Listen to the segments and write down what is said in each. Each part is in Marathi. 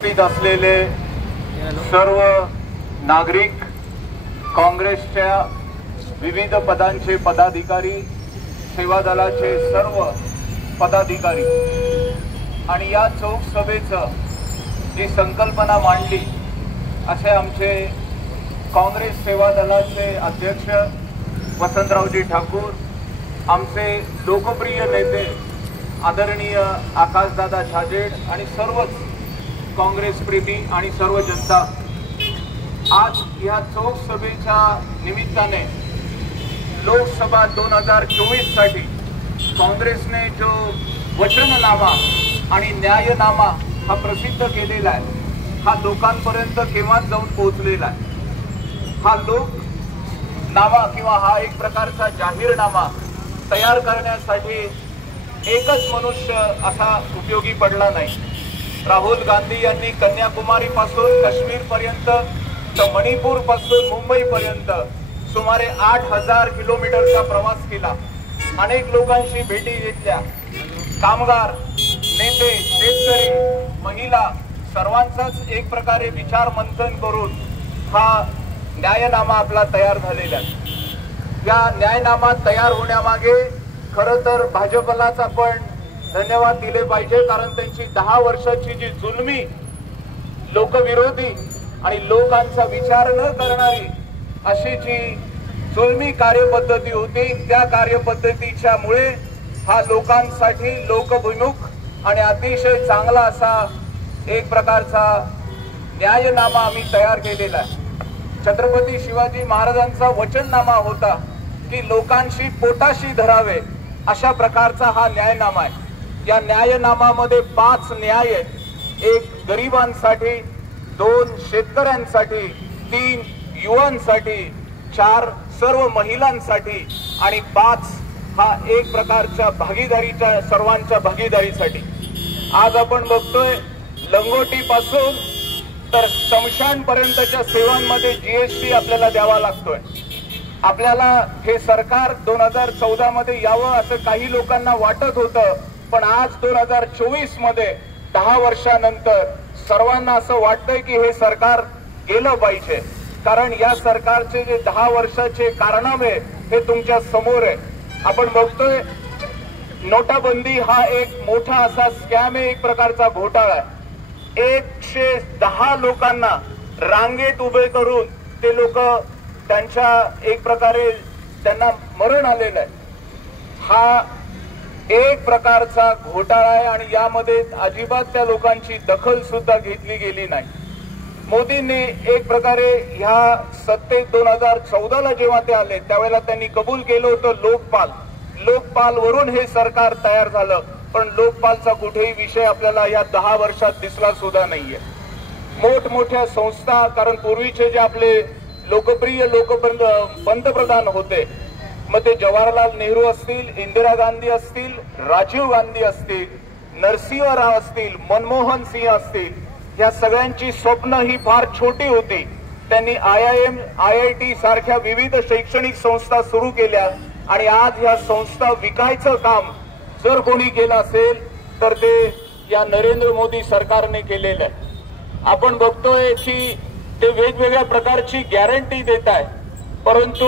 उपस्थित असलेले सर्व नागरिक, काँग्रेसच्या विविध पदांचे पदाधिकारी, सेवा दलाचे सर्व पदाधिकारी आणि या चौक सभेचं जी संकल्पना मांडली असे आमचे काँग्रेस सेवा दलाचे अध्यक्ष वसंतरावजी ठाकूर, आमचे लोकप्रिय नेते आदरणीय आकाशदादा छाजेड आणि सर्वच काँग्रेस प्रीती आणि सर्व जनता आज या चौक सभेच्या निमित्ताने लोकसभा 2024 साठी काँग्रेसने जो वचननामा आणि न्यायनामा हा प्रसिद्ध केलेला आहे, हा लोकांपर्यंत केव्हाच जाऊन पोहोचलेला आहे। हा लोकनामा किंवा हा एक प्रकारचा जाहीरनामा तयार करण्यासाठी एकच मनुष्य असा उपयोगी पडला नाही। राहुल गांधी यांनी कन्याकुमारी पासून काश्मीर पर्यंत तर मणिपूर पासून मुंबई पर्यंत सुमारे 8000 किलोमीटरचा प्रवास केला। अनेक लोकांशी भेटी घेतल्या। कामगार, नेते, शेतकरी, महिला सर्वांचाच एक प्रकारे विचार मंथन करून हा न्यायनामा आपला तयार झालेला आहे। या न्यायनामा तयार होण्यामागे खरं तर भाजपलाच आपण धन्यवाद दिले पाहिजे, कारण त्यांची 10 वर्षाची जी जुलमी, लोकविरोधी आणि लोकांचा विचार न करणारी अशी जी जुलमी कार्यपद्धती होती, त्या कार्यपद्धतीच्या मुळे हा लोकांसाठी लोकभिमुख आणि अतिशय चांगला असा एक प्रकारचा न्यायनामा आम्ही तयार केलेला आहे। छत्रपती शिवाजी महाराजांचा वचननामा होता की लोकांशी पोटाशी धरावे, अशा प्रकारचा हा न्यायनामा आहे। या न्यायनामामध्ये 5 न्याय आहेत। 1 गरिबांसाठी, 2 शेतकऱ्यांसाठी, 3 युवांसाठी, 4 सर्व महिलांसाठी आणि 5 हा एक प्रकारच्या भागीदारीच्या सर्वांच्या भागीदारीसाठी। आज आपण बघतोय लंगोटी पासून तर शमशान पर्यंतच्या सेवांमध्ये जीएसटी आपल्याला द्यावा लागतोय। आपल्याला हे सरकार 2014 मध्ये यावं असं काही लोकांना वाटत होतं, पण आज 2024 मध्ये 10 वर्षानंतर सर्वांना असं वाटतंय की हे सरकार गेलं पाहिजे, कारण या सरकारचे जे 10 वर्षाचे कारनामे हे तुमच्या समोर आहे। आपण बघतोय नोटाबंदी हा एक मोठा असा स्कॅम आहे, एक प्रकारचा घोटाळा आहे। 110 लोकांना रांगेत उभे करून ते लोक त्यांच्या एक प्रकारे त्यांना मरण आलेलं आहे। हा एक प्रकारचा घोटाळा आहे आणि यामध्ये अजिबात त्या लोकांची दखल सुद्धा घेतली गेली नाही। मोदींनी एक प्रकारे ह्या सत्तेत 2014 ला जेव्हा ते आले त्यावेळेला त्यांनी कबूल केलं होतं लोकपाल वरून हे सरकार तयार झालं, पण लोकपालचा कुठेही विषय आपल्याला या 10 वर्षात दिसला सुद्धा नाहीये। मोठमोठ्या संस्था, कारण पूर्वीचे जे आपले लोकप्रिय पंतप्रधान होते, मग ते जवाहरलाल नेहरू असतील, इंदिरा गांधी असतील, राजीव गांधी असतील, नरसिंह राव असतील, मनमोहन सिंह असतील, या सगळ्यांची स्वप्न ही फार छोटी होती। त्यांनी IIM, IIT सारख्या विविध शैक्षणिक संस्था सुरू केल्या आणि आज ह्या संस्था विकायचं काम जर कोणी केलं असेल तर ते या नरेंद्र मोदी सरकारने केलेलं आहे। आपण बघतोय की ते वेगवेगळ्या प्रकारची गॅरंटी देत आहे, परंतु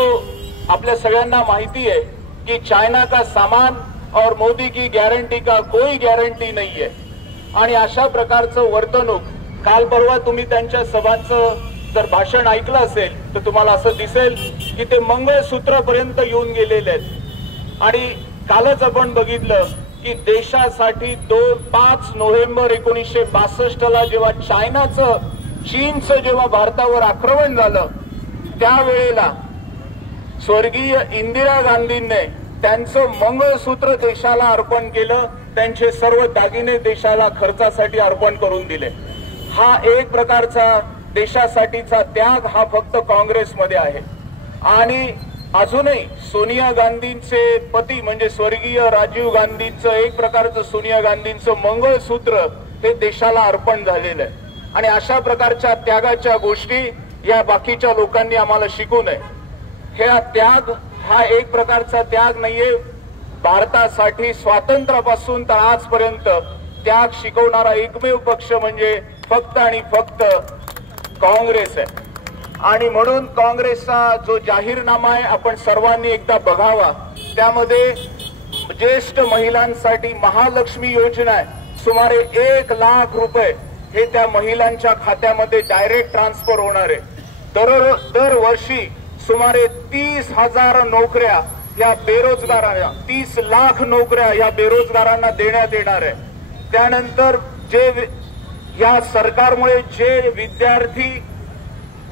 आपल्या सगळ्यांना माहिती है कि चाइना का सामान और मोदी की गॅरंटी का कोई गॅरंटी नहीं है। आणि अशा प्रकारचं वर्तणूक काल परवा तुम्ही त्यांच्या सभांचं जर भाषण ऐकलं असेल तर तुम्हाला असं दिसेल की ते मंगळसूत्रापर्यंत येऊन गेलेले आहेत। आणि कालच आपण बघितलं की देशासाठी 5 नोव्हेंबर 1962 ला जेव्हा चीनचं जेव्हा भारतावर आक्रमण झालं, त्यावेळेला स्वर्गीय इंदिरा गांधींनी त्यांचं मंगळसूत्र देशाला अर्पण केलं, त्यांचे सर्व दागिने देशाला खर्चासाठी अर्पण करून दिले। हा एक प्रकारचा देशासाठीचा त्याग हा फक्त काँग्रेसमध्ये आहे। आणि अजूनही सोनिया गांधींचे पती म्हणजे स्वर्गीय राजीव गांधींचं एक प्रकारचं सोनिया गांधींचं मंगळसूत्र हे देशाला अर्पण झालेलं आहे। आणि अशा प्रकारच्या त्यागाच्या गोष्टी या बाकीच्या लोकांनी आम्हाला शिकू नये। हे त्याग हा एक प्रकारचा त्याग नाहीये, भारतासाठी स्वातंत्र्यापासून तर आजपर्यंत त्याग शिकवणारा एकमेव पक्ष म्हणजे फक्त आणि फक्त काँग्रेस आहे. आणि म्हणून काँग्रेसचा जो जाहीरनामा आहे आपण सर्वांनी एकदा बघावा. त्यामध्ये ज्येष्ठ महिलांसाठी महालक्ष्मी योजना आहे. सुमारे 1 लाख रुपये हे त्या महिलांच्या खात्यामध्ये डायरेक्ट ट्रान्सफर होणार आहे. दरवर्षी सुमारे 30,000 नोकऱ्या या बेरोजगारांना, 30 लाख नोकऱ्या या बेरोजगारांना देण्यात येणार आहे. त्यानंतर या सरकारमुळे जे विद्यार्थी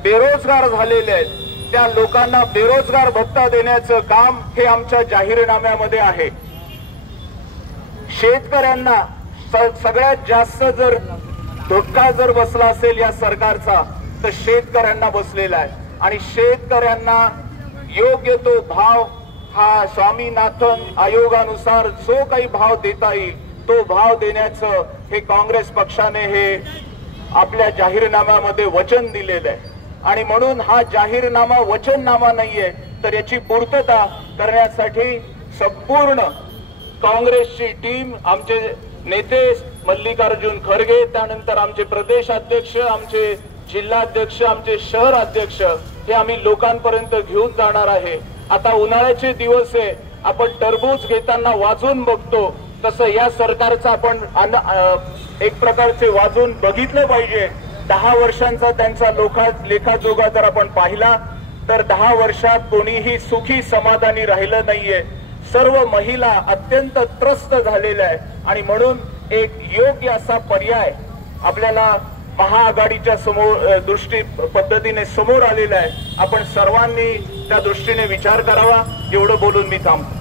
बेरोजगार झालेले आहेत त्या लोकांना बेरोजगार भत्ता देण्याचं काम हे आमच्या जाहीरनाम्यामध्ये आहे. शेतकऱ्यांना सगळ्यात जास्त जर धक्का जर बसला असेल या सरकारचा तर शेतकऱ्यांना बसलेला आहे. आणि शेतकऱ्यांना योग्य तो भाव हा स्वामीनाथन आयोगानुसार जो काही भाव देता येईल तो भाव देण्याचं हे काँग्रेस पक्षाने हे आपल्या जाहीरनाम्यामध्ये वचन दिलेलं आहे. आणि म्हणून हा जाहीरनामा वचननामा नाहीये, तर याची पूर्तता करण्यासाठी संपूर्ण काँग्रेसची टीम, आमचे नेते मल्लिकार्जुन खरगे, त्यानंतर आमचे प्रदेशाध्यक्ष, आमचे जिल्हाध्यक्ष, आमचे शहर अध्यक्ष हे आम्ही लोकांपर्यंत घेऊन जाणार आहे. आता उन्हाळ्याचे दिवस आहे, आपण टरबूज घेताना वाजून बघतो तसं या सरकारचं आपण एक प्रकारचे वाजून बघितलं पाहिजे. 10 वर्षांचा त्यांचा लेखाजोगा जर आपण पाहिला तर 10 वर्षात कोणीही सुखी समाधानी राहिलं नाहीये. सर्व महिला अत्यंत त्रस्त झालेल्या आहे. आणि म्हणून एक योग्य असा पर्याय आपल्याला महाआघाडीच्या दृष्टी पद्धतीने समोर आलेला आहे. आपण सर्वांनी त्या दृष्टीने विचार करावा. एवढं बोलून मी थांबतो.